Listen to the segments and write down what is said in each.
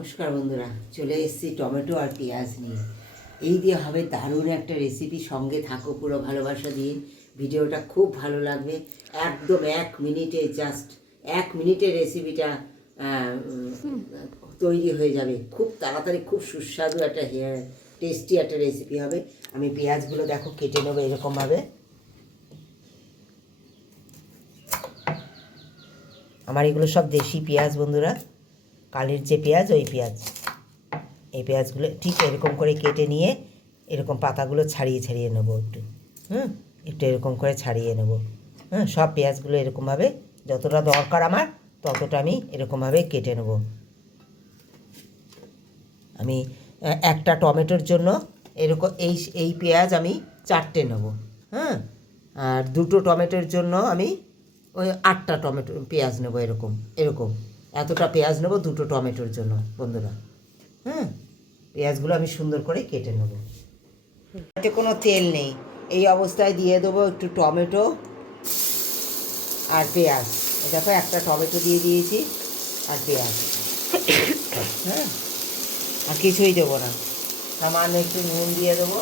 নমস্কার বন্ধুরা, চলে এসেছি টমেটো আর পেঁয়াজ নিয়ে। এই দিয়ে হবে দারুণ একটা রেসিপি। সঙ্গে থাকো পুরো ভালোবাসা দিয়ে। ভিডিওটা খুব ভালো লাগবে। একদম 1 মিনিটে, জাস্ট 1 মিনিটে রেসিপিটা তৈরি হয়ে যাবে। খুব তাড়াতাড়ি, খুব সুস্বাদু একটা টেস্টি একটা রেসিপি হবে। আমি পেঁয়াজগুলো দেখো কেটে নেবো এরকমভাবে। আমার এগুলো সব দেশি পেঁয়াজ বন্ধুরা, কালির যে পেঁয়াজ, ওই পেঁয়াজ। এই পেঁয়াজগুলো ঠিক এরকম করে কেটে নিয়ে এরকম পাতাগুলো ছাড়িয়ে ছাড়িয়ে নেবো একটু। একটু এরকম করে ছাড়িয়ে নেবো। সব পেঁয়াজগুলো এরকমভাবে যতটা দরকার আমার ততটা আমি এরকমভাবে কেটে নেব। আমি একটা টমেটোর জন্য এরকম এই পেঁয়াজ আমি 4টে নেব। আর 2টো টমেটোর জন্য আমি ওই 8টা টমেটো পেঁয়াজ নেবো। এরকম এরকম এতটা পেঁয়াজ নেবো 2টো টমেটোর জন্য বন্ধুরা। পেঁয়াজগুলো আমি সুন্দর করে কেটে নেব। এতে কোনো তেল নেই। এই অবস্থায় দিয়ে দেবো একটু টমেটো আর পেঁয়াজ। দেখো একটা টমেটো দিয়ে দিয়েছি আর পেঁয়াজ। আর কিছুই দেবো না। সামান্য একটু নুন দিয়ে দেবো।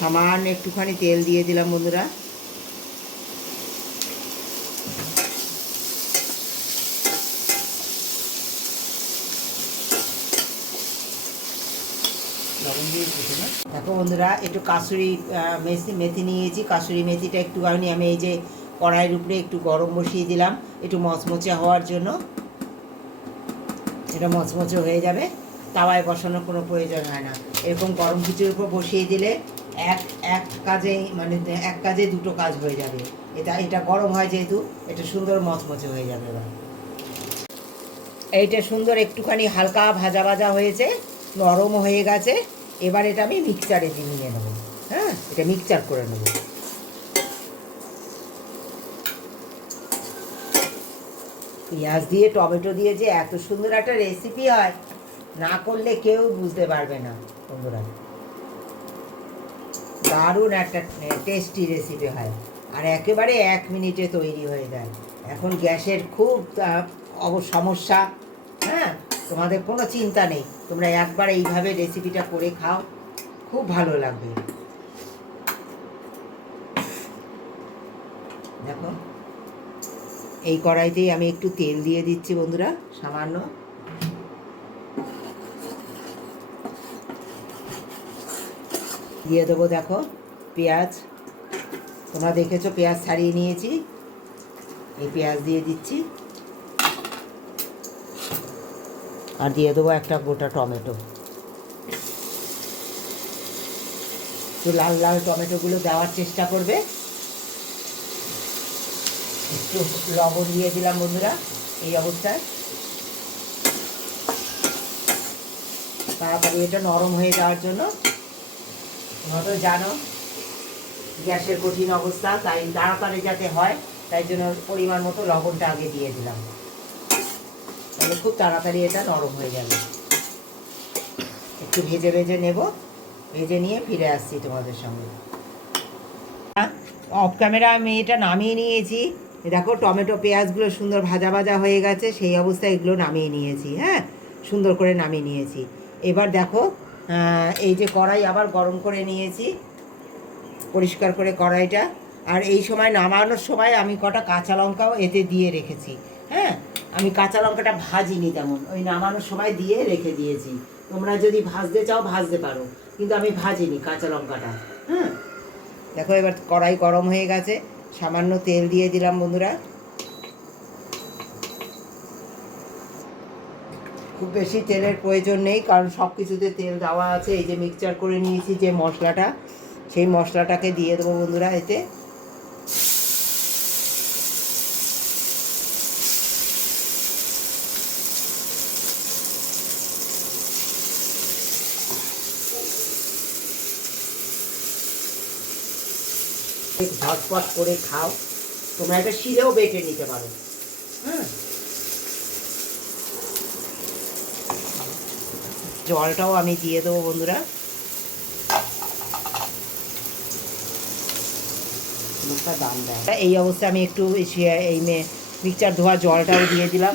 সামান্য একটুখানি তেল দিয়ে দিলাম বন্ধুরা। দেখো বন্ধুরা, একটু কাসুরি মেথি নিয়েছি। কাসুরি মেথিটা একটুখানি আমি এই যে কড়াইয়ের উপরে একটু গরম বসিয়ে দিলাম একটু মচমচে হওয়ার জন্য। এটা মচমচে হয়ে যাবে, তাওয়ায় বসানোর কোনো প্রয়োজন হয় না। এরকম গরম কিছুর উপর বসিয়ে দিলে এক কাজেই, মানে এক কাজে 2টো কাজ হয়ে যাবে। এটা গরম হয় যেহেতু, এটা সুন্দর মচমচে হয়ে যাবে। এবার এইটা সুন্দর একটুখানি হালকা ভাজা ভাজা হয়েছে, নরম হয়ে গেছে। এবার এটা আমি মিক্সচারে নিয়ে নেবো। এটা মিক্সচার করে নেবো। পেঁয়াজ দিয়ে টমেটো দিয়ে যে এত সুন্দর একটা রেসিপি হয়, না করলে কেউ বুঝতে পারবে না বন্ধুরা। দারুণ একটা টেস্টি রেসিপি হয়, আর একেবারে 1 মিনিটে তৈরি হয়ে যায়। এখন গ্যাসের খুব সমস্যা। তোমাদের কোনো চিন্তা নেই, তোমরা একবার এইভাবে রেসিপিটা করে খাও, খুব ভালো লাগবে। দেখো এই কড়াইতেই আমি একটু তেল দিয়ে দিচ্ছি বন্ধুরা, সামান্য। দিয়ে দেবো দেখো পেঁয়াজ। তোমরা দেখেছো পেঁয়াজ ছাড়িয়ে নিয়েছি, এই পেঁয়াজ দিয়ে দিচ্ছি। আর দিয়ে দেবো একটা গোটা টমেটো। একটু লাল লাল টমেটোগুলো দেওয়ার চেষ্টা করবে। একটু লবণ দিয়ে দিলাম বন্ধুরা এই অবস্থায়। তাড়াতাড়ি এটা নরম হয়ে যাওয়ার জন্য। তোমরা তো জানো গ্যাসের কঠিন অবস্থা, তাই তাড়াতাড়ি যাতে হয় তাই জন্য পরিমাণ মতো লবণটা আগে দিয়ে দিলাম। তাহলে খুব তাড়াতাড়ি এটা নরম হয়ে যাবে। একটু ভেজে ভেজে নেব, ভেজে নিয়ে ফিরে আসছি তোমাদের সঙ্গে। অফ ক্যামেরা আমি এটা নামিয়ে নিয়েছি। দেখো টমেটো পেঁয়াজগুলো সুন্দর ভাজা ভাজা হয়ে গেছে, সেই অবস্থায় এগুলো নামিয়ে নিয়েছি। সুন্দর করে নামিয়ে নিয়েছি। এবার দেখো এই যে কড়াই আবার গরম করে নিয়েছি, পরিষ্কার করে কড়াইটা। আর এই সময় নামানোর সময় আমি কটা কাঁচা লঙ্কাও এতে দিয়ে রেখেছি। আমি কাঁচা লঙ্কাটা ভাজিনি তেমন, ওই নামানোর সময় দিয়ে রেখে দিয়েছি। তোমরা যদি ভাজতে চাও ভাজতে পারো, কিন্তু আমি ভাজিনি কাঁচা লঙ্কাটা। দেখো এবার কড়াই গরম হয়ে গেছে, সামান্য তেল দিয়ে দিলাম বন্ধুরা। খুব বেশি তেলের প্রয়োজন নেই, কারণ সব কিছুতে তেল দেওয়া আছে। এই যে মিক্সচার করে নিয়েছি যে মশলাটা, সেই মশলাটাকে দিয়ে দেবো বন্ধুরা এতে। ঝটপট করে খাও। তোমরা এটা শিলেও বেটে নিতে পারো। জলটাও আমি দিয়ে দেবো বন্ধুরা। দাম দেয় এই অবস্থায় আমি একটু এই মিক্সচার ধোয়া জলটাও দিয়ে দিলাম।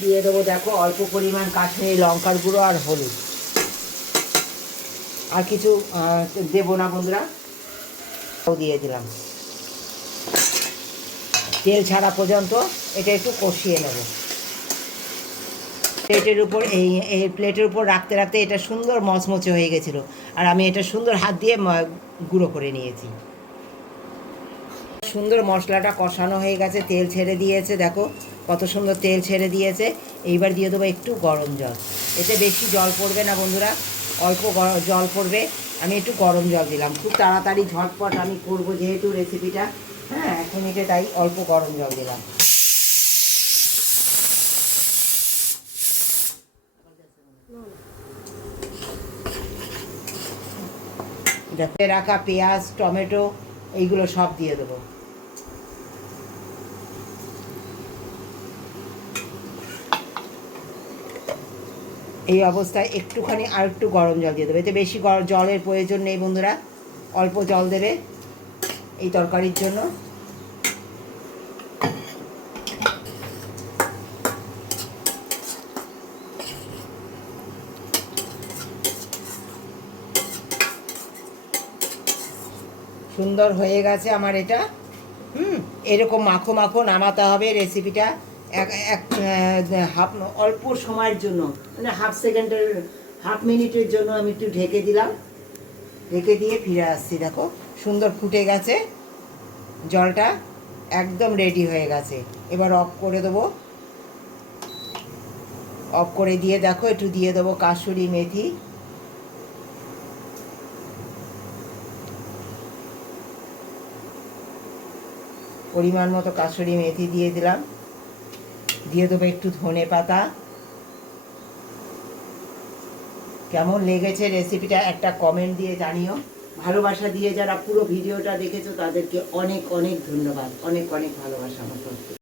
দিয়ে দেবো দেখো অল্প পরিমাণ কাশ্মীরি লঙ্কার গুঁড়ো আর হলুদ, আর কিছু দেবো না বন্ধুরা। দিয়ে দিলাম, তেল ছাড়া পর্যন্ত এটা একটু কষিয়ে নেব। প্লেটের উপর এই প্লেটের উপর রাখতে রাখতে এটা সুন্দর মচমচে হয়ে গেছিলো, আর আমি এটা সুন্দর হাত দিয়ে গুঁড়ো করে নিয়েছি। সুন্দর মশলাটা কষানো হয়ে গেছে, তেল ছেড়ে দিয়েছে, দেখো কত সুন্দর তেল ছেড়ে দিয়েছে। এইবার দিয়ে দেবো একটু গরম জল। এতে বেশি জল পড়বে না বন্ধুরা, অল্প জল পড়বে। আমি একটু গরম জল দিলাম, খুব তাড়াতাড়ি ঝটপট আমি করব যেহেতু রেসিপিটা, হ্যাঁ 1 মিনিটে, তাই অল্প গরম জল দিলাম। যাতে রাখা পেঁয়াজ টমেটো এইগুলো সব দিয়ে দেবো। এই অবস্থায় একটুখানি আর একটু গরম জল দিয়ে দেবে। এতে বেশি জলের প্রয়োজন নেই বন্ধুরা, অল্প জল দেবে এই তরকারির জন্য। সুন্দর হয়ে গেছে আমার এটা। এরকম মাখো মাখো নামাতে হবে রেসিপিটা। অল্প সময়ের জন্য, মানে হাফ মিনিটের জন্য আমি একটু ঢেকে দিলাম। ঢেকে দিয়ে ফিরে আসছি, দেখো সুন্দর ফুটে গেছে, জলটা একদম রেডি হয়ে গেছে। এবার অফ করে দেবো। অফ করে দিয়ে দেখো একটু দিয়ে দেবো কাসুরি মেথি। পরিমাণ মতো কাসুরি মেথি দিয়ে দিলাম। দিয়ে দেবো একটু ধনে পাতা। কেমন লেগেছে রেসিপিটা একটা কমেন্ট দিয়ে জানিও। ভালোবাসা দিয়ে যারা পুরো ভিডিওটা দেখেছো তাদেরকে অনেক অনেক ধন্যবাদ, অনেক অনেক ভালোবাসা আমার।